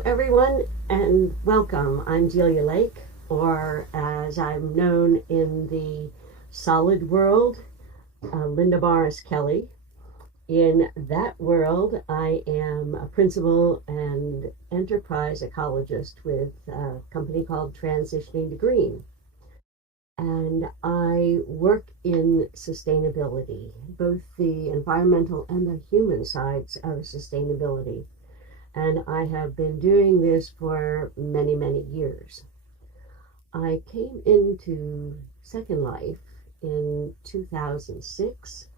Hello everyone and welcome. I'm Delia Lake, or as I'm known in the solid world, Linda Morris Kelly. In that world, I am a principal and enterprise ecologist with a company called Transitioning to Green. And I work in sustainability, both the environmental and the human sides of sustainability. And I have been doing this for many, many years. I came into Second Life in 2006,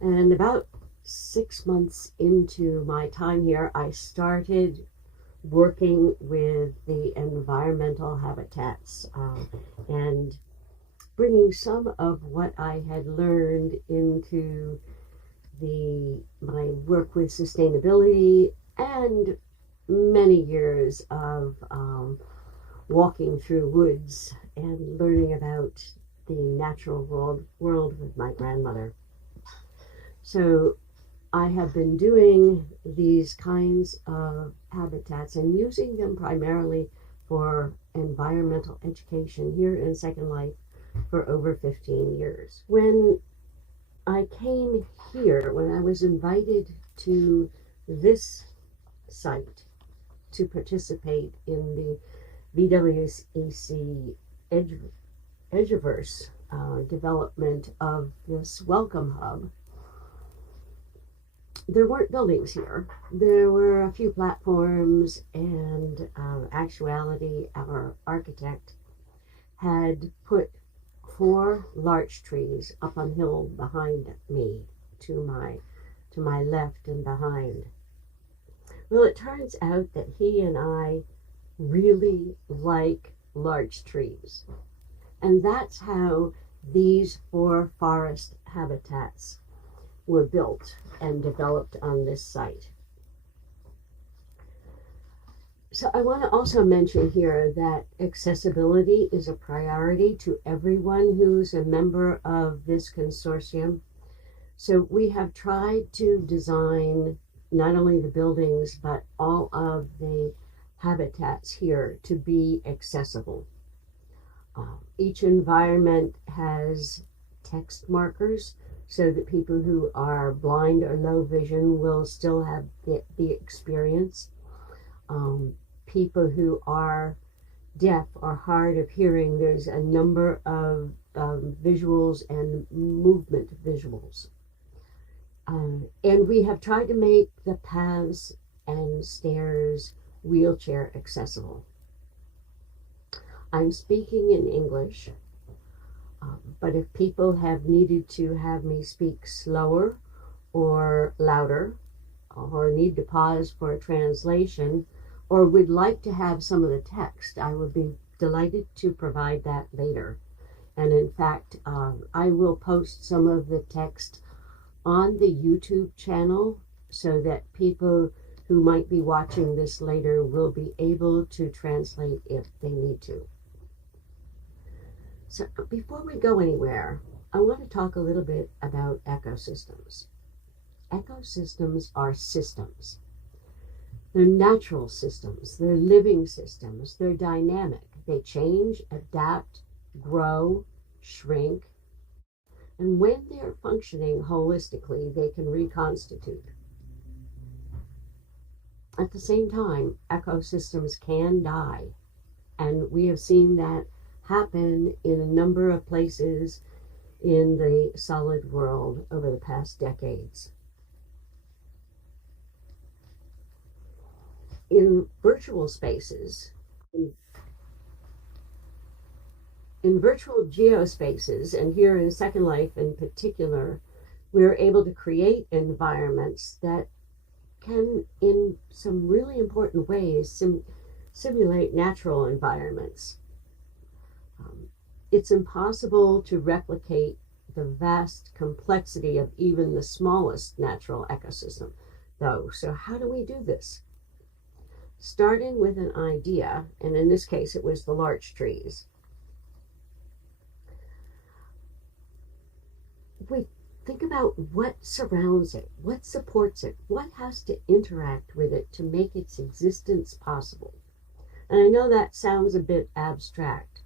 and about 6 months into my time here, I started working with the environmental habitats and bringing some of what I had learned into my work with sustainability and many years of walking through woods and learning about the natural world with my grandmother. So I have been doing these kinds of habitats and using them primarily for environmental education here in Second Life for over 15 years. When I came here, when I was invited to this site to participate in the VWEC Edgeverse development of this welcome hub, there weren't buildings here. There were a few platforms, and actuality, our architect had put 4 larch trees up on hill behind me, to my left and behind. Well, it turns out that he and I really like large trees. And that's how these 4 forest habitats were built and developed on this site. So I want to also mention here that accessibility is a priority to everyone who's a member of this consortium. So we have tried to design not only the buildings, but all of the habitats here to be accessible. Each environment has text markers so that people who are blind or low vision will still have the experience. People who are deaf or hard of hearing, there's a number of visuals and movement visuals. And we have tried to make the paths and stairs wheelchair accessible. I'm speaking in English, but if people have needed to have me speak slower or louder, or need to pause for a translation, or would like to have some of the text, I would be delighted to provide that later. And in fact, I will post some of the text on the YouTube channel so that people who might be watching this later will be able to translate if they need to. So before we go anywhere, I want to talk a little bit about ecosystems. Ecosystems are systems. They're natural systems, they're living systems, they're dynamic. They change, adapt, grow, shrink, and when they're functioning holistically, they can reconstitute. At the same time, ecosystems can die, and we have seen that happen in a number of places in the solid world over the past decades. In virtual spaces, in virtual geospaces, and here in Second Life in particular, we're able to create environments that can, in some really important ways, simulate natural environments. It's impossible to replicate the vast complexity of even the smallest natural ecosystem, though. So how do we do this? Starting with an idea, and in this case it was the larch trees. We think about what surrounds it, what supports it, what has to interact with it to make its existence possible. And I know that sounds a bit abstract,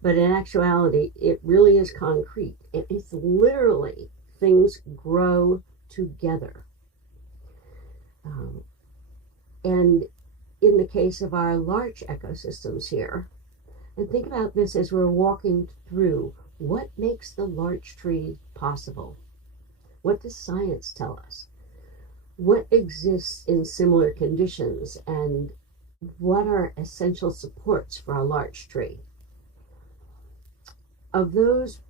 but in actuality, it really is concrete. It's literally things grow together. And in the case of our larch ecosystems here, and think about this as we're walking through, what makes the larch tree possible? What does science tell us? What exists in similar conditions, and what are essential supports for a larch tree? Of those,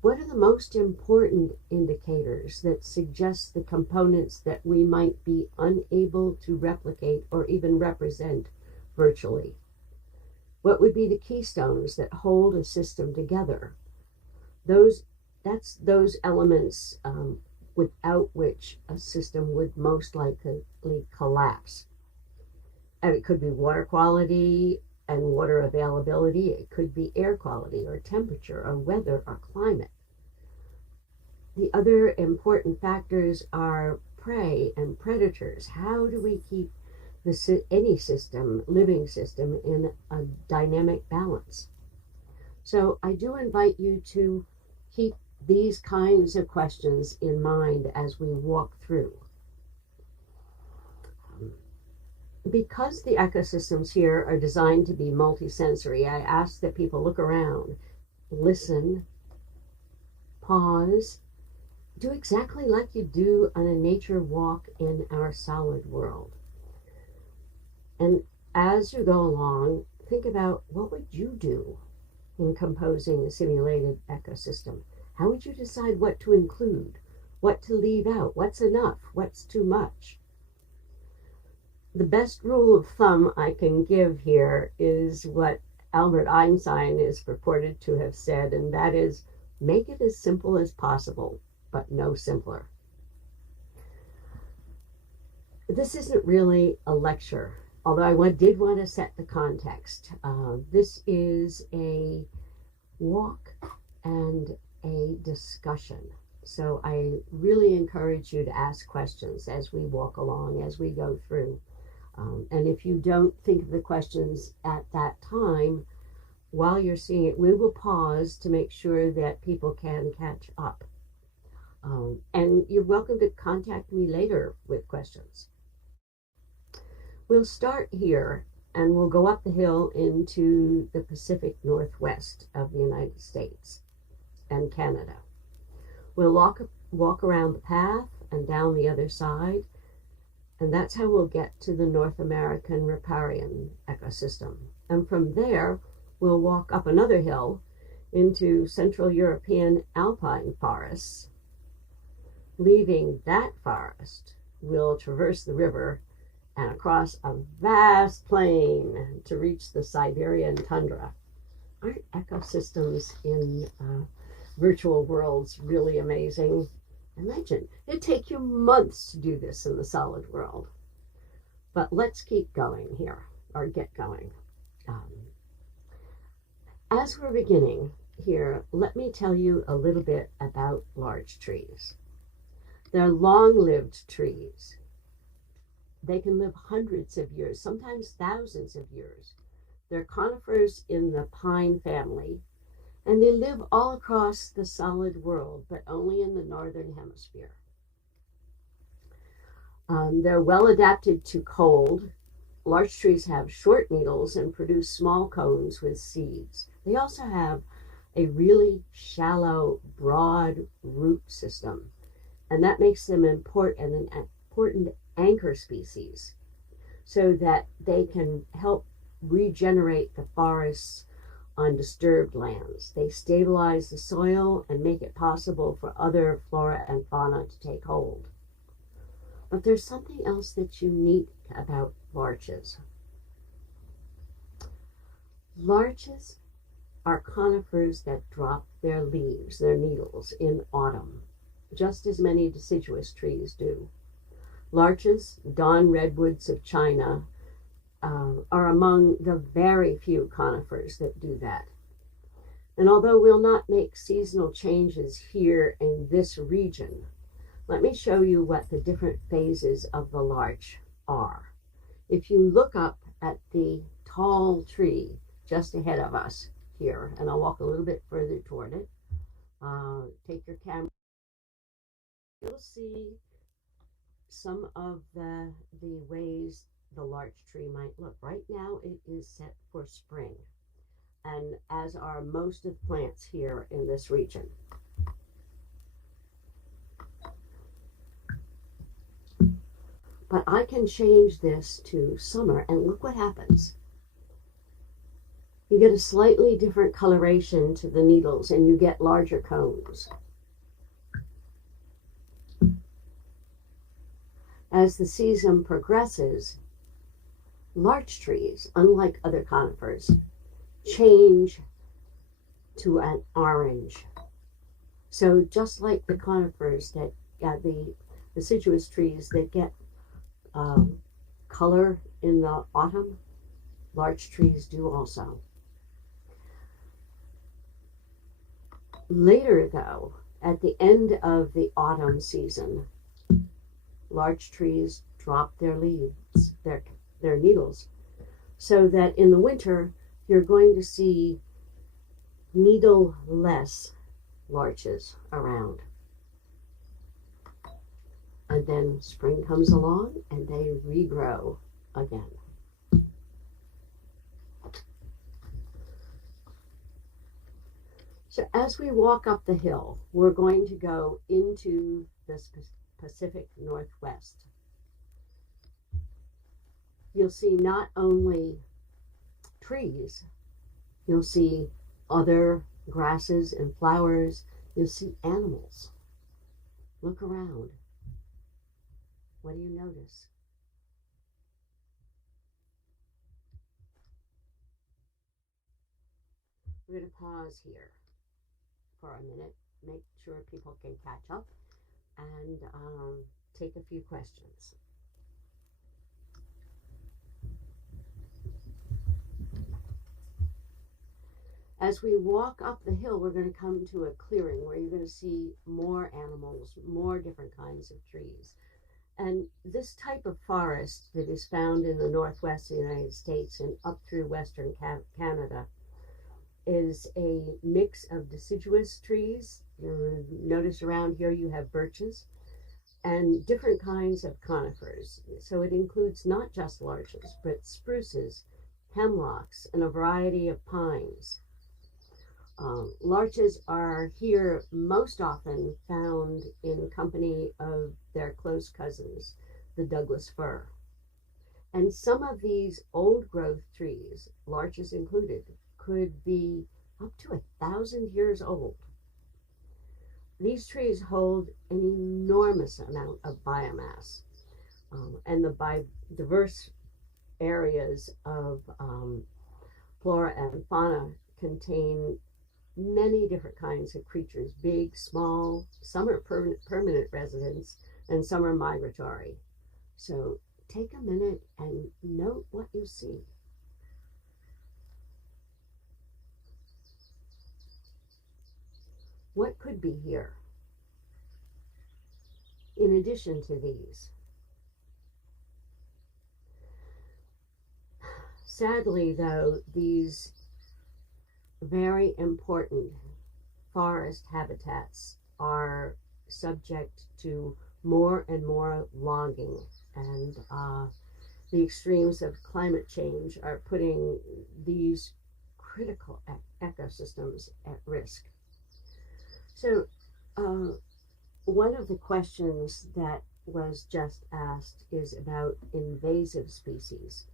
what are the most important indicators that suggest the components that we might be unable to replicate or even represent virtually? What would be the keystones that hold a system together? That's those elements without which a system would most likely collapse. And it could be water quality and water availability. It could be air quality or temperature or weather or climate. The other important factors are prey and predators. How do we keep any system, living system, in a dynamic balance? So I do invite you to keep these kinds of questions in mind as we walk through. Because the ecosystems here are designed to be multisensory, I ask that people look around, listen, pause, do exactly like you do on a nature walk in our solid world. And as you go along, think about, what would you do in composing a simulated ecosystem? How would you decide what to include, what to leave out, what's enough, what's too much? The best rule of thumb I can give here is what Albert Einstein is purported to have said, and that is, make it as simple as possible, but no simpler. This isn't really a lecture, although I did want to set the context. This is a walk and a discussion. So I really encourage you to ask questions as we walk along, as we go through. And if you don't think of the questions at that time, while you're seeing it, we will pause to make sure that people can catch up. And you're welcome to contact me later with questions. We'll start here and we'll go up the hill into the Pacific Northwest of the United States and Canada. We'll walk around the path and down the other side, and that's how we'll get to the North American riparian ecosystem. And from there, we'll walk up another hill into Central European alpine forests. Leaving that forest, we'll traverse the river and across a vast plain to reach the Siberian tundra. Aren't ecosystems in virtual worlds really amazing? Imagine, it'd take you months to do this in the solid world. But let's keep going here, or get going. As we're beginning here, let me tell you a little bit about large trees. They're long-lived trees. They can live hundreds of years, sometimes thousands of years. They're conifers in the pine family, and they live all across the solid world, but only in the northern hemisphere. They're well adapted to cold. Large trees have short needles and produce small cones with seeds. They also have a really shallow, broad root system, and that makes them an important anchor species so that they can help regenerate the forests on disturbed lands. They stabilize the soil and make it possible for other flora and fauna to take hold. But there's something else that's unique about larches. Larches are conifers that drop their leaves, their needles, in autumn, just as many deciduous trees do. Larches, dawn redwoods of China, are among the very few conifers that do that. And although we'll not make seasonal changes here in this region, let me show you what the different phases of the larch are. If you look up at the tall tree just ahead of us here, and I'll walk a little bit further toward it, take your camera, you'll see some of the ways the larch tree might look. Right now it is set for spring, and as are most of the plants here in this region. But I can change this to summer, and look what happens. You get a slightly different coloration to the needles, and you get larger cones. As the season progresses, larch trees, unlike other conifers, change to an orange. So just like the conifers that the deciduous trees that get color in the autumn, larch trees do also. Later, though, at the end of the autumn season, larch trees drop their leaves, their needles, so that in the winter you're going to see needle-less larches around. And then spring comes along and they regrow again. So as we walk up the hill, we're going to go into the Pacific Northwest. You'll see not only trees, you'll see other grasses and flowers, you'll see animals. Look around. What do you notice? We're going to pause here for a minute, make sure people can catch up, and take a few questions. As we walk up the hill, we're going to come to a clearing where you're going to see more animals, more different kinds of trees. And this type of forest that is found in the northwest of the United States and up through western Canada is a mix of deciduous trees. Notice around here you have birches and different kinds of conifers. So it includes not just larches, but spruces, hemlocks, and a variety of pines. Larches are here most often found in company of their close cousins, the Douglas fir. And some of these old growth trees, larches included, could be up to 1,000 years old. These trees hold an enormous amount of biomass, and the diverse areas of flora and fauna contain many different kinds of creatures, big, small. Some are permanent residents and some are migratory. So take a minute and note what you see. What could be here in addition to these? Sadly, though, these very important forest habitats are subject to more and more logging, and the extremes of climate change are putting these critical ecosystems at risk. So one of the questions that was just asked is about invasive species.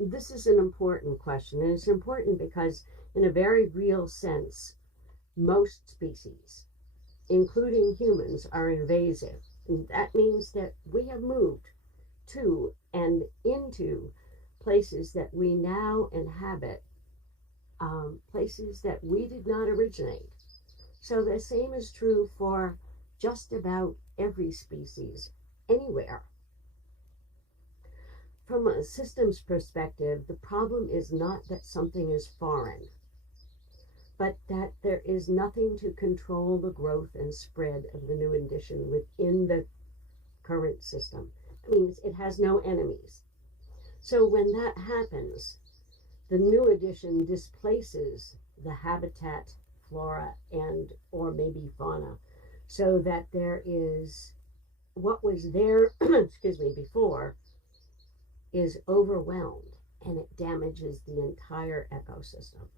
This is an important question, and it's important because in a very real sense, most species, including humans, are invasive. And that means that we have moved to and into places that we now inhabit, places that we did not originate. So the same is true for just about every species, anywhere. from a systems perspective, the problem is not that something is foreign, but that there is nothing to control the growth and spread of the new addition within the current system. It means it has no enemies. So when that happens, the new addition displaces the habitat, flora, and or maybe fauna, so that there is what was there excuse me, before is overwhelmed, and it damages the entire ecosystem.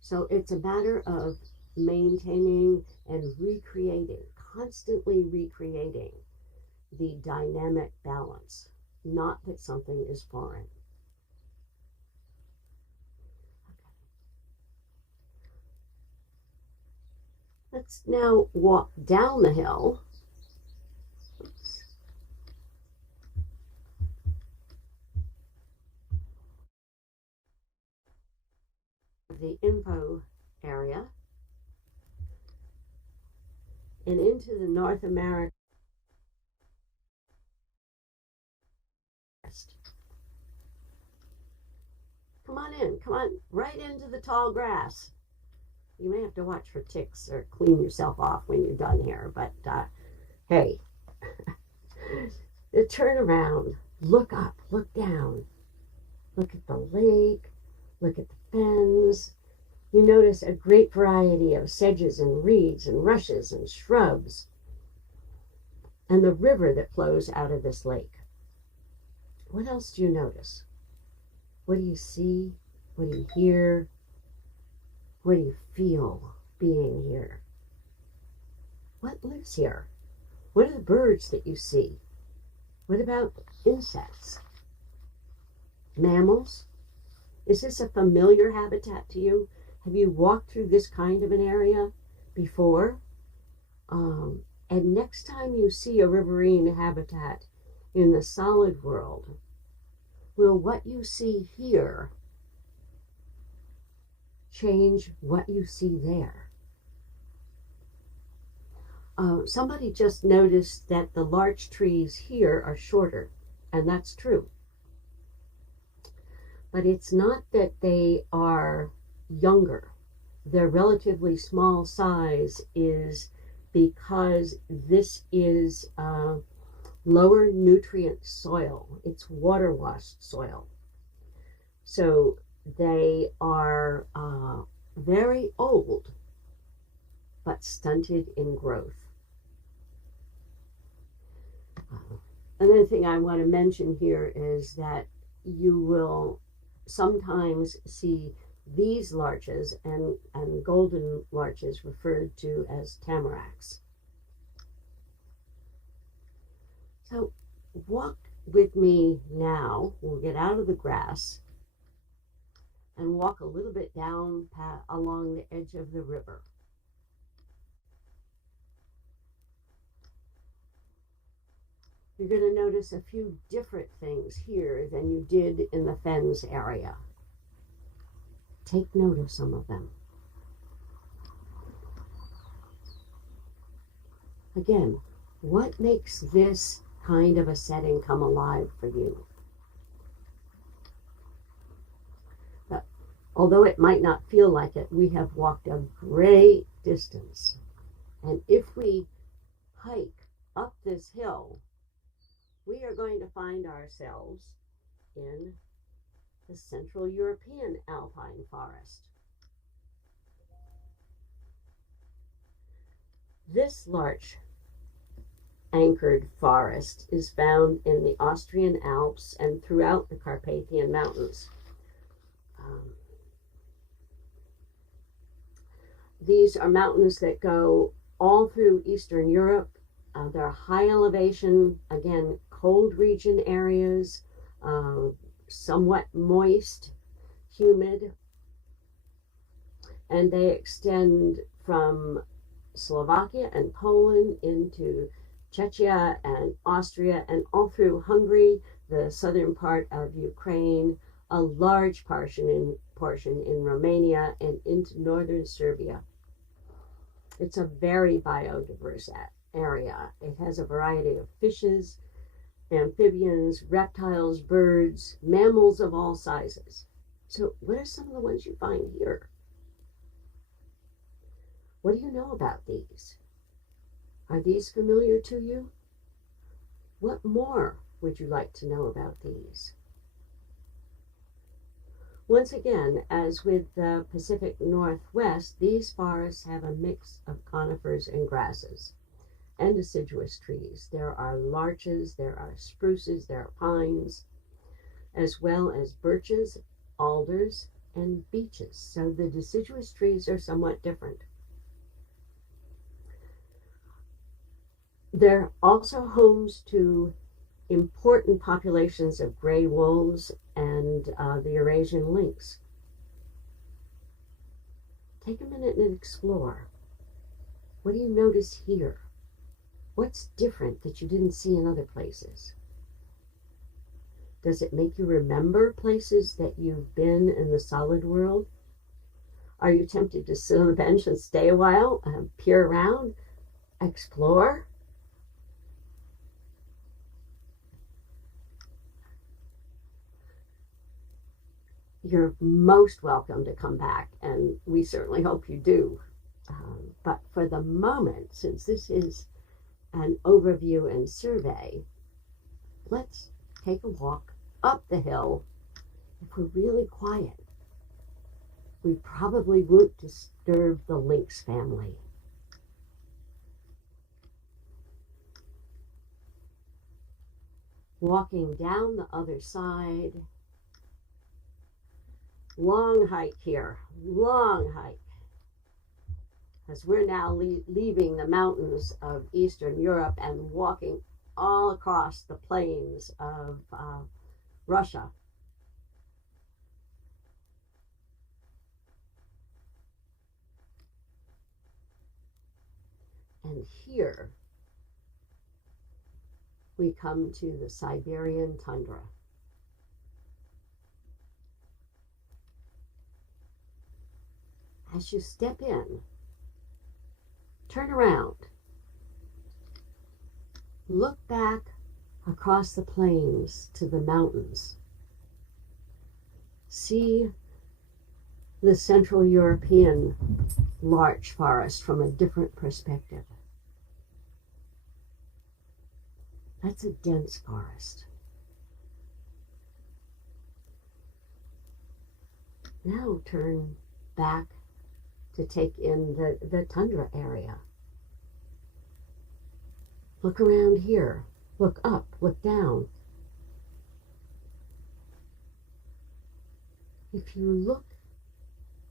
So it's a matter of maintaining and recreating, constantly recreating the dynamic balance, not that something is foreign. Let's now walk down the hill. The info area and into the North America. Come on in, come on, right into the tall grass. You may have to watch for ticks or clean yourself off when you're done here, but hey, turn around, look up, look down, look at the lake, look at the fens. You notice a great variety of sedges and reeds and rushes and shrubs, and the river that flows out of this lake. What else do you notice? What do you see? What do you hear? What do you feel being here? What lives here? What are the birds that you see? What about insects? Mammals? Is this a familiar habitat to you? Have you walked through this kind of an area before? And next time you see a riverine habitat in the solid world, will what you see here change what you see there? Somebody just noticed that the larch trees here are shorter, and that's true. But it's not that they are younger. Their relatively small size is because this is lower nutrient soil. It's water washed soil. So they are very old, but stunted in growth. Another thing I want to mention here is that you will sometimes see these larches and golden larches referred to as tamaracks. So walk with me now. We'll get out of the grass and walk a little bit down along the edge of the river. You're going to notice a few different things here than you did in the fens area. Take note of some of them. Again, what makes this kind of a setting come alive for you? But although it might not feel like it, we have walked a great distance. And if we hike up this hill, we are going to find ourselves in the Central European alpine forest. This larch anchored forest is found in the Austrian Alps and throughout the Carpathian Mountains. These are mountains that go all through Eastern Europe. They're high elevation, again, cold region areas, somewhat moist, humid, and they extend from Slovakia and Poland into Czechia and Austria and all through Hungary, the southern part of Ukraine, a large portion in Romania, and into northern Serbia. It's a very biodiverse area. It has a variety of fishes, amphibians, reptiles, birds, mammals of all sizes. So what are some of the ones you find here? What do you know about these? Are these familiar to you? What more would you like to know about these? Once again, as with the Pacific Northwest, these forests have a mix of conifers and grasses and deciduous trees. There are larches, there are spruces, there are pines, as well as birches, alders, and beeches. So the deciduous trees are somewhat different. They're also homes to important populations of gray wolves and the Eurasian lynx. Take a minute and explore. What do you notice here? What's different that you didn't see in other places? Does it make you remember places that you've been in the solid world? Are you tempted to sit on the bench and stay a while, peer around, explore? You're most welcome to come back, and we certainly hope you do. But for the moment, since this is an overview and survey, let's take a walk up the hill. If we're really quiet, we probably won't disturb the lynx family. Walking down the other side. Long hike here, long hike. As we're now leaving the mountains of Eastern Europe and walking all across the plains of Russia. And here we come to the Siberian tundra. As you step in, turn around, look back across the plains to the mountains. See the Central European larch forest from a different perspective. That's a dense forest. Now turn back to take in the tundra area. Look around here. Look up, look down. If you look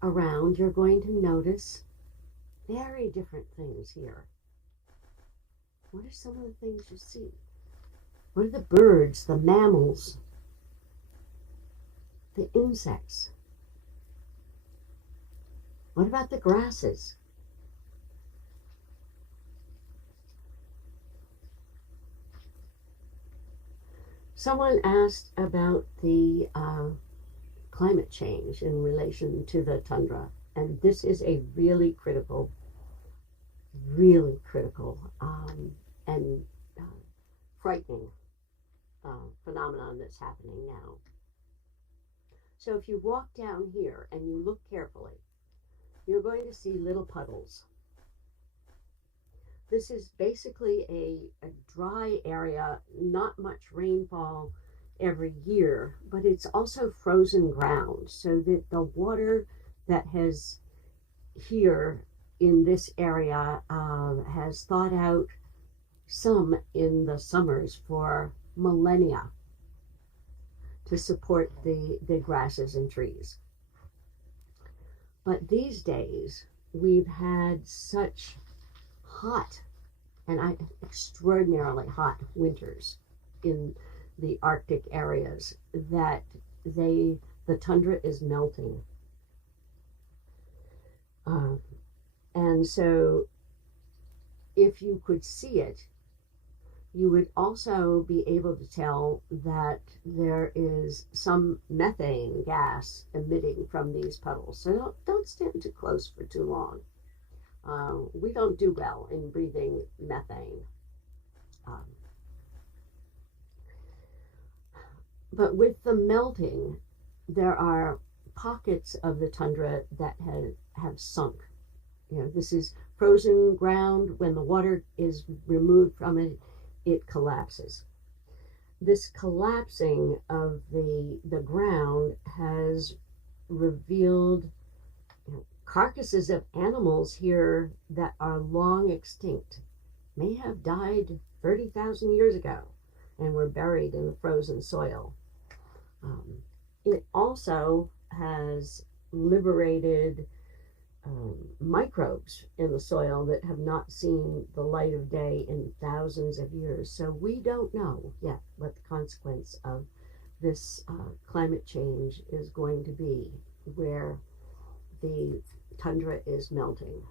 around, you're going to notice very different things here. What are some of the things you see? What are the birds, the mammals, the insects? What about the grasses? Someone asked about the climate change in relation to the tundra, and this is a really critical and frightening phenomenon that's happening now. So if you walk down here and you look carefully, you're going to see little puddles. This is basically a dry area, not much rainfall every year, but it's also frozen ground, so that the water that has here in this area has thawed out some in the summers for millennia to support the grasses and trees. But these days, we've had such hot and extraordinarily hot winters in the Arctic areas that the tundra is melting. And so if you could see it, you would also be able to tell that there is some methane gas emitting from these puddles. So don't stand too close for too long. We don't do well in breathing methane. But with the melting, there are pockets of the tundra that have sunk. This is frozen ground. When the water is removed from it, it collapses. This collapsing of the ground has revealed carcasses of animals here that are long extinct, may have died 30,000 years ago and were buried in the frozen soil. It also has liberated microbes in the soil that have not seen the light of day in thousands of years. So we don't know yet what the consequence of this climate change is going to be, where the tundra is melting.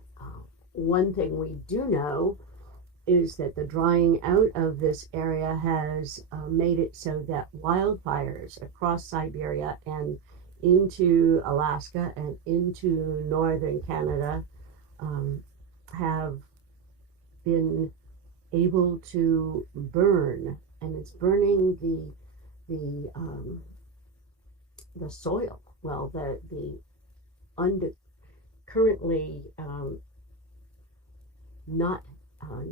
One thing we do know is that the drying out of this area has made it so that wildfires across Siberia and into Alaska and into northern Canada have been able to burn, and it's burning the soil. Well, the currently not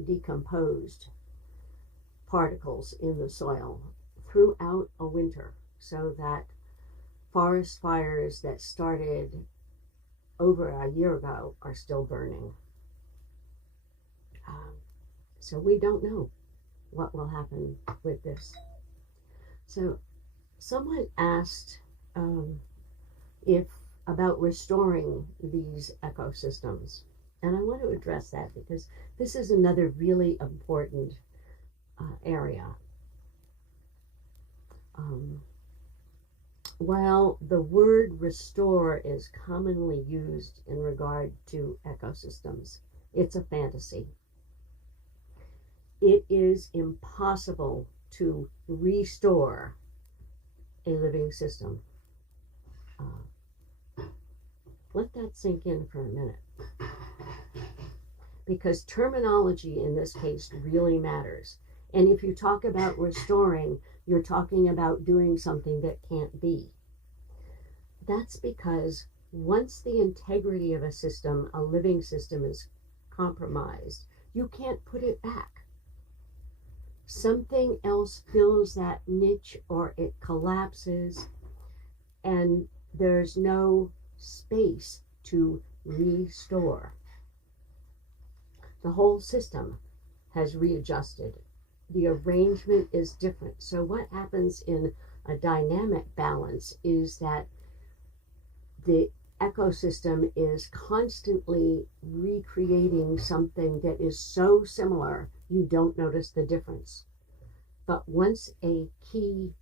decomposed particles in the soil throughout a winter, so that forest fires that started over a year ago are still burning. So we don't know what will happen with this. So someone asked if about restoring these ecosystems, and I want to address that because this is another really important area. While the word restore is commonly used in regard to ecosystems, it's a fantasy. It is impossible to restore a living system. Let that sink in for a minute, because terminology in this case really matters. And if you talk about restoring, you're talking about doing something that can't be. That's because once the integrity of a system, a living system, is compromised, you can't put it back. Something else fills that niche, or it collapses, and there's no space to restore. The whole system has readjusted. The arrangement is different. So what happens in a dynamic balance is that the ecosystem is constantly recreating something that is so similar you don't notice the difference. But once a key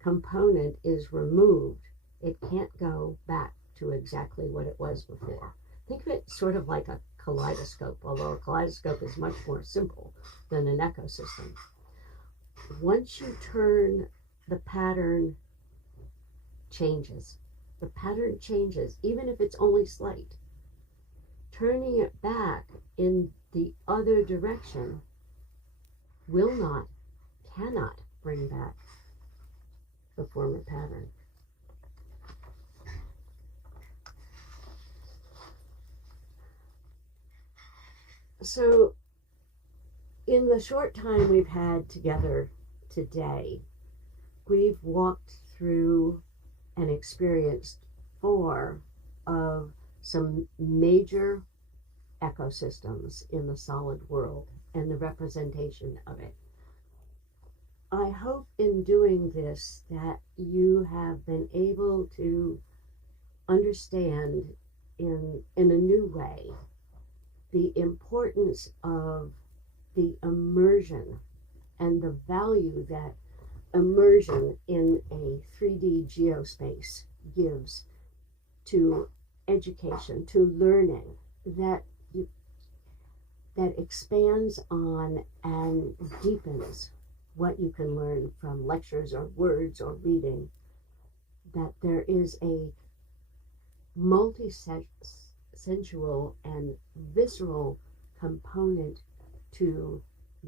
component is removed, it can't go back to exactly what it was before. Think of it sort of like a kaleidoscope, although a kaleidoscope is much more simple than an ecosystem. Once you turn, the pattern changes. The pattern changes, even if it's only slight. Turning it back in the other direction cannot bring back the former pattern. So, in the short time we've had together today, we've walked through and experienced 4 of some major ecosystems in the solid world and the representation of it. I hope in doing this that you have been able to understand in a new way the importance of the immersion and the value that immersion in a 3D geospace gives to education, to learning, that expands on and deepens what you can learn from lectures or words or reading, that there is a multi-sensual and visceral component to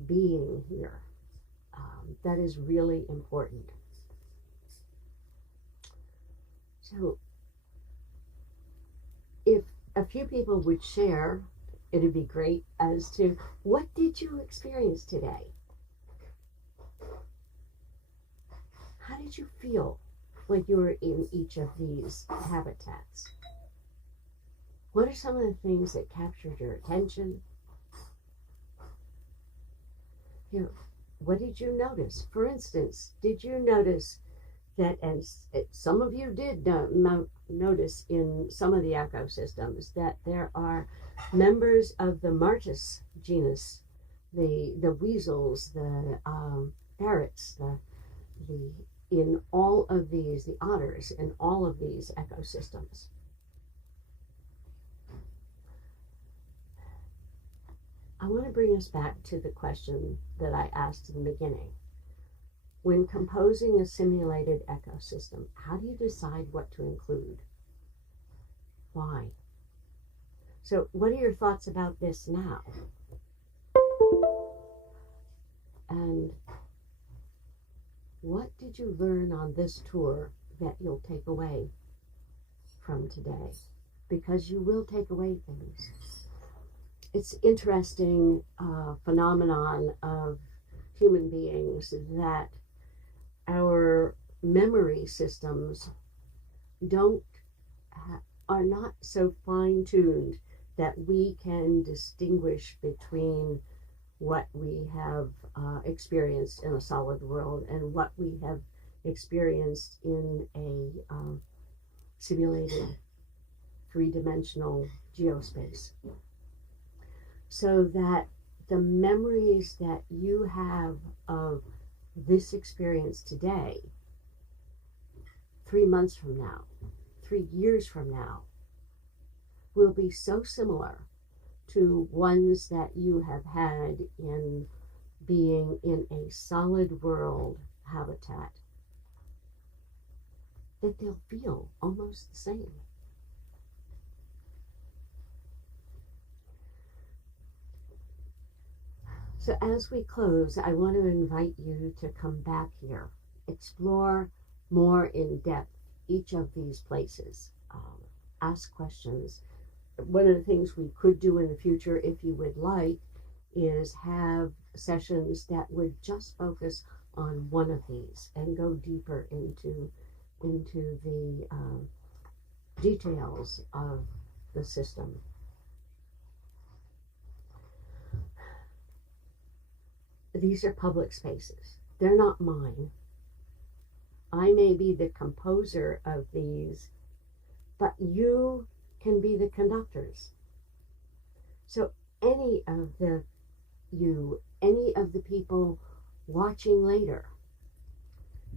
being here. That is really important. So if a few people would share, it'd be great as to what did you experience today? How did you feel when you were in each of these habitats? What are some of the things that captured your attention? You know, what did you notice? For instance, did you notice that, as some of you did notice in some of the ecosystems, that there are members of the Martis genus, the weasels, the ferrets, the in all of these, the otters in all of these ecosystems. I want to bring us back to the question that I asked in the beginning. When composing a simulated ecosystem, how do you decide what to include? Why? So, what are your thoughts about this now? And what did you learn on this tour that you'll take away from today? Because you will take away things. It's interesting phenomenon of human beings that our memory systems are not so fine-tuned that we can distinguish between what we have experienced in a solid world and what we have experienced in a simulated three-dimensional geospace. So that the memories that you have of this experience today, 3 months from now, 3 years from now, will be so similar to ones that you have had in being in a solid world habitat, that they'll feel almost the same. So as we close, I want to invite you to come back here, explore more in depth each of these places, ask questions. One of the things we could do in the future, if you would like, is have sessions that would just focus on one of these and go deeper into the details of the system. These are public spaces. They're not mine. I may be the composer of these, but you can be the conductors. So any of the people watching later,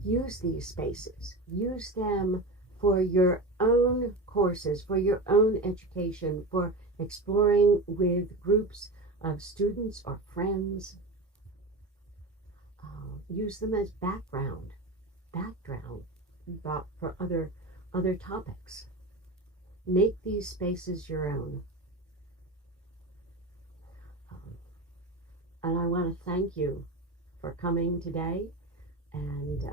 use these spaces. Use them for your own courses, for your own education, for exploring with groups of students or friends. Use them as background for other topics. Make these spaces your own. And I want to thank you for coming today, and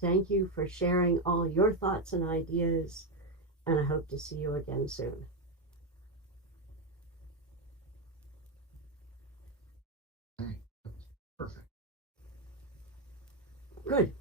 thank you for sharing all your thoughts and ideas, and I hope to see you again soon. Okay, perfect. Good.